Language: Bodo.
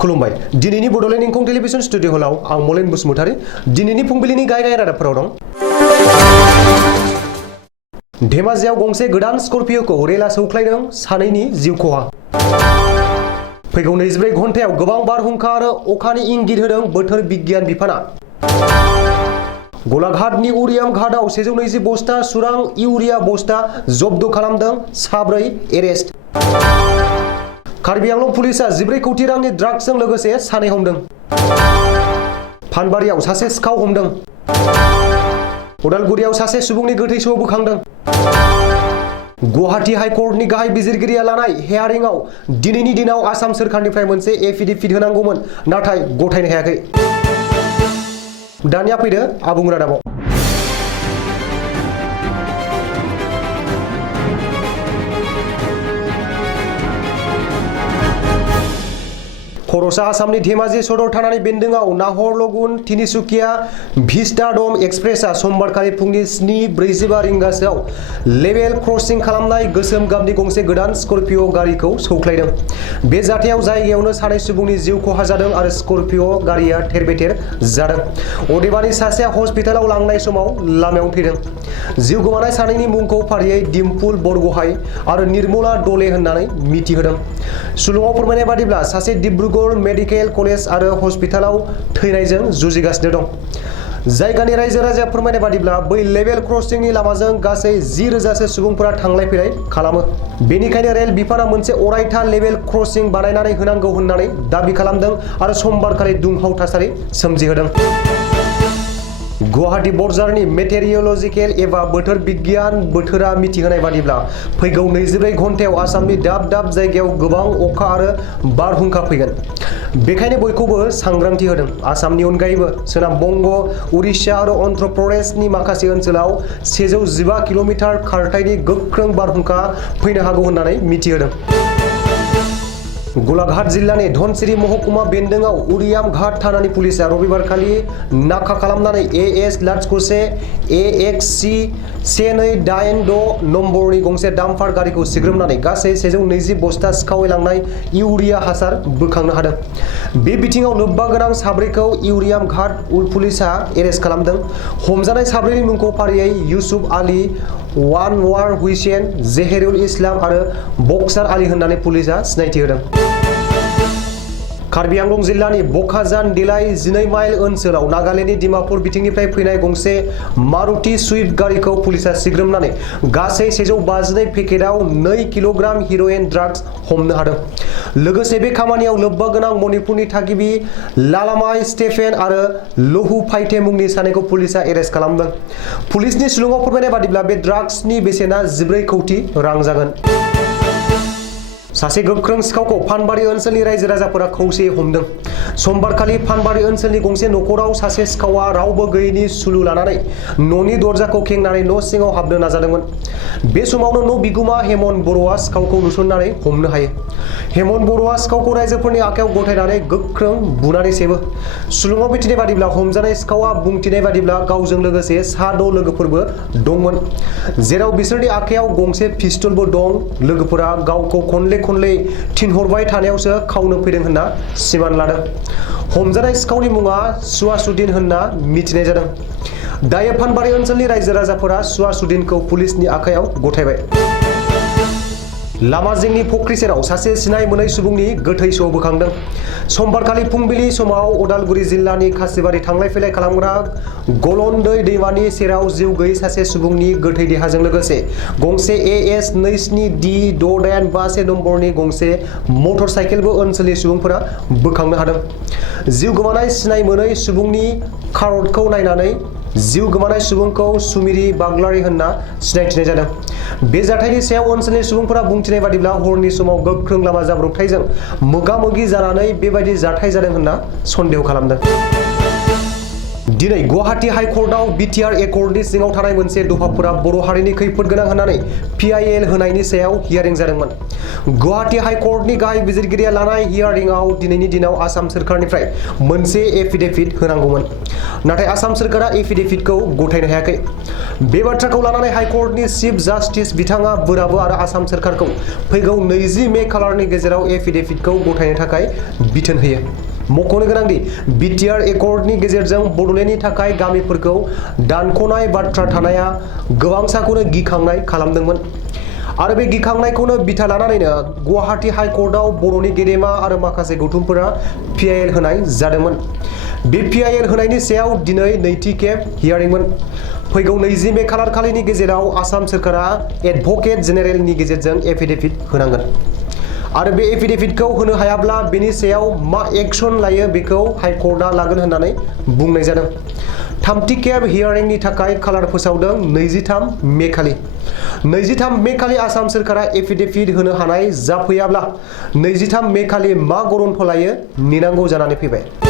खुलुमबाय दिनैनि बड'लेण्ड इंखं टेलिभिजन स्टुडिअ हलाव आं मलेन बसुमतारी दिनैनि फुंबिलिनि गाय रादाबफोराव दं। धेमाजियाव गंसे गोदान स्कर्पिय'खौ रेलआ सौख्लायदों, सानैनि जिउ खहा। फैगौ 24 घन्टायाव गोबां बारहुंखा आरो अखानि इंगित होदों बोथोर बिगियान बिफाना। गलाघाटनि उरियाम घाटआव 120 बस्ता सुरां इउरिया बस्ता जब्द खालामदों, 7 एरेस्ट। कार्बि आंलं पुलिसआ 14 कौटि रांनि ड्राग्सजों लोगोसे 2 हमदों। फानबारियाव सासे सिखाव हमदों। उदालगुरियाव सासे सुबुंनि गोथै सह बोखांदों। गुवाहाटी हाइकर्टनि गाहाय बिजिरगिरिया लानाय हेयारिंआव दिनैनि दिनाव आसाम सोरखारनिफ्राय मोनसे एफिडेभिट होनांगौमोन, नाथाय गथायनो हायाखै। दानिया फैदो आबुं रादाबाव। खर'सा आसामनि धेमाजि सदर थानानि बेन्दोंआव नाहरलगुन तिनिसुकिया भिस्टाड'म एक्सप्रेसआ समबारखालि फुंनि 7:45 रिंगासोआव लेभेल क्रसिं खालामनाय गोसोम गाबनि गंसे गोदान स्कर्पिय' गारिखौ सौख्लायदों। बे जाथायाव जायगायावनो 2 सुबुंनि जिउ खहा जादों आरो स्कर्पिय' गारिया थेर-बेथेर जादों। अदेबानि सासेया हस्पिटालाव लांनाय समाव लामायाव थैदों। जिउ गोमानाय सानैनि मुंखौ फारियै दिम्पुल बरग'हाइ आरो निर्मला डले होननानै मिथिहोदों। सुलुङाव फोरमायनाय बादिब्ला सासे डिब्रुगड़ मेडिकेल कलेज आरो हस्पिटालाव थैनायजों जुजिगासिनो दं। जायगानि रायजो राजाया फोरमायनाय बादिब्ला बै लेभेल क्रसिंनि लामाजों गासै 10,000 सो सुबुंफोरा थांलाय फैलाय खालामो। बेनिखायनो रेल बिफाना मोनसे अरायथा लेभेल क्रसिं बानायनानै होनांगौ होननानै दाबि खालामदों आरो समबारखालि दुंहाव थासारि सोमजिहोदों। गुवाहाटी बर्जारनि मेटेरियलजिकेल एबा बोथोर बिगियान बोथोरा मिथिहोनाय बादिब्ला फैगौ 24 घन्टायाव आसामनि दाब दाब जायगायाव गोबां अखा आरो बारहुंखा फैगोन। बेखायनो बयखौबो सांग्रांथि होदों। आसामनि अनगायैबो सोनाब बंग', उरिष्या आरो अन्ध्र प्रदेशनि माखासे ओनसोलाव 115 किल'मिटार खारथायनि गोख्रों बारहुंखा फैनो हागौ होननानै मिथिहोदों। गलाघाट जिल्लानि धनसिरि महकुमा बेन्दोंआव उरियाम घाट थानानि पुलिसआ रबिबारखालि नाका खालामनानै AS-1 AXC 1286 नम्बरनि गंसे डाम्पार गारिखौ सिग्रोमनानै गासै 120 बस्ता सिखावै लांनाय इउरिया हासार बोखांनो हादों। बे बिथिङाव लोब्बा गोनां 4खौ इउरियाम घाट पुलिसआ एरेस्ट खालामदों। हमजानाय 4नि मुंखौ फारियै इउसुफ आली, वानवार हुसैन, जेहेरुल इस्लाम आरो बक्सार आली होननानै पुलिसआ सिनायथि होदों। कार्बि आंलं जिल्लानि बकाजान दिलाइ 12 माइल ओनसोलाव नागालेण्डनि डिमापुर बिथिंनिफ्राय फैनाय गंसे मारुति सुइफ्ट गारिखौ पुलिसआ सिग्रोमनानै गासै 152 पेकेटआव 2 किल'ग्राम हेर'इन ड्राग्स हमनो हादों। लोगोसे बे खामानियाव लोब्बा गोनां मणिपुरनि थागिबि लालामाइ स्टेफेन आरो लहु फाइटे मुंनि सानैखौ पुलिसआ एरेस्ट खालामदों। पुलिसनि सुलुङाव फोरमायनाय बादिब्ला बे ड्राग्सनि बेसेना 14 कौटि रां जागोन। सासे गोख्रों सिखावखौ फानबारि ओनसोलनि रायजो राजाफोरा खौसेयै हमदों। समबारखालि फानबारि ओनसोलनि गंसे न'खराव सासे सिखावआ रावबो गैयैनि सुलु लानानै न'नि दरजाखौ खेंनानै न' सिङाव हाबनो नाजादोंमोन। बे समावनो न' बिगुमा हेमन्त बर'आ सिखावखौ नुसननानै हमनो हायो। हेमन्त बर'आ सिखावखौ राइजोफोरनि आखायाव गथायनानै गोख्रों बुनानै सेबो। सुलुङाव मिथिनाय बादिब्ला हमजानाय सिखावआ बुंथिनाय बादिब्ला गावजों लोगोसे 6 लोगोफोरबो दंमोन, जेराव बिसोरनि आखायाव गंसे पिस्तलबो दं। लोगोफोरा गावखौ खनले थिनहरबाय थानायावसो खावनो फैदों होनना सिमान लादों। हमजानाय सिखावनि मुङा सुवासुद्दिन होनना मिथिनाय जादों। दायो फानबारि ओनसोलनि रायजो राजाफोरा सुवासुद्दिनखौ पुलिसनि आखायाव गथायबाय। लामा जिंनि फख्रि सेराव सासे सिनाय मोनै सुबुंनि गोथै सह बोखांदों। समबारखालि फुंबिलि समाव उदालगुरि जिल्लानि खासिबारि थांलाय फैलाय खालामग्रा गलन्दै दैमानि सेराव जिउ गैयै सासे सुबुंनि गोथै देहाजों लोगोसे गंसे AS-27D 6851 नम्बरनि गंसे मटर साइकेलबो ओनसोलनि सुबुंफोरा बोखांनो हादों। जिउ गोमानाय सिनाय मोनै सुबुंनि कार्डखौ नायनानै जिउ गोमानाय सुबुंखौ सुमिरि बाग्लारि होनना सिनायथिनाय जादों। बे जाथायनि सायाव ओनसोलनि सुबुंफोरा बुंथिनाय बादिब्ला हरनि समाव गोख्रों लामा जाब्रबथायजों मोगा-मोगि जानानै बेबायदि जाथाय जादों होनना सन्देह खालामदों। दिनै गुवाहाटी हाइकर्टआव बिटिआर एकर्डनि सिङाव थानाय मोनसे दफाफोरा बर' हारिनि खैफोद गोनां होननानै पिआइएल होनायनि सायाव हियारिं जादोंमोन। गुवाहाटी हाइकर्टनि गाहाय बिजिरगिरिया लानाय हियारिंआव दिनैनि दिनाव आसाम सोरखारनिफ्राय मोनसे एफिडेभिट होनांगौमोन, नाथाय आसाम सोरखारा एफिडेभिटखौ गथायनो हायाखै। बे बाथ्राखौ लानानै हाइकर्टनि चिफ जास्टिस बिथाङा बोराबो आरो आसाम सोरखारखौ फैगौ 20 मे खालारनि गेजेराव एफिडेभिटखौ गथायनो थाखाय बिथोन होयो। मख'नो गोनांदि बिटिआर एकर्डनि गेजेरजों बड'लेण्डनि थाखाय गामिफोरखौ दानख'नाय बाथ्रा थानाया गोबांसाखौनो गिखांनाय खालामदोंमोन आरो बे गिखांनायखौनो बिथा लानानैनो गुवाहाटी हाइकर्टआव बर'नि गेदेमा आरो माखासे गौथुमफोरा पिआइएल होनाय जादोंमोन। बे पिआइएल होनायनि सायाव दिनै नैथि खेब हियारिंमोन। फैगौ 20 मे खालार खालिनि गेजेराव आसाम सोरखारा एडभकेट जेनेरेलनि गेजेरजों एफिडेभिट होनांगोन आरो बे एफिडेभिटखौ होनो हायाब्ला बेनि सायाव मा एक्सन लायो बेखौ हाइकर्टआ लागोन होननानै बुंनाय जादों। थामथि खेब हियारिंनि थाखाय खालार फोसावदों 23 मे खालि। 23 मे खालि आसाम सोरखारा एफिडेभिट होनो हानाय जाफैयाब्ला 23 मे खालि मा गरन्थ लायो नेनांगौ जानानै फैबाय।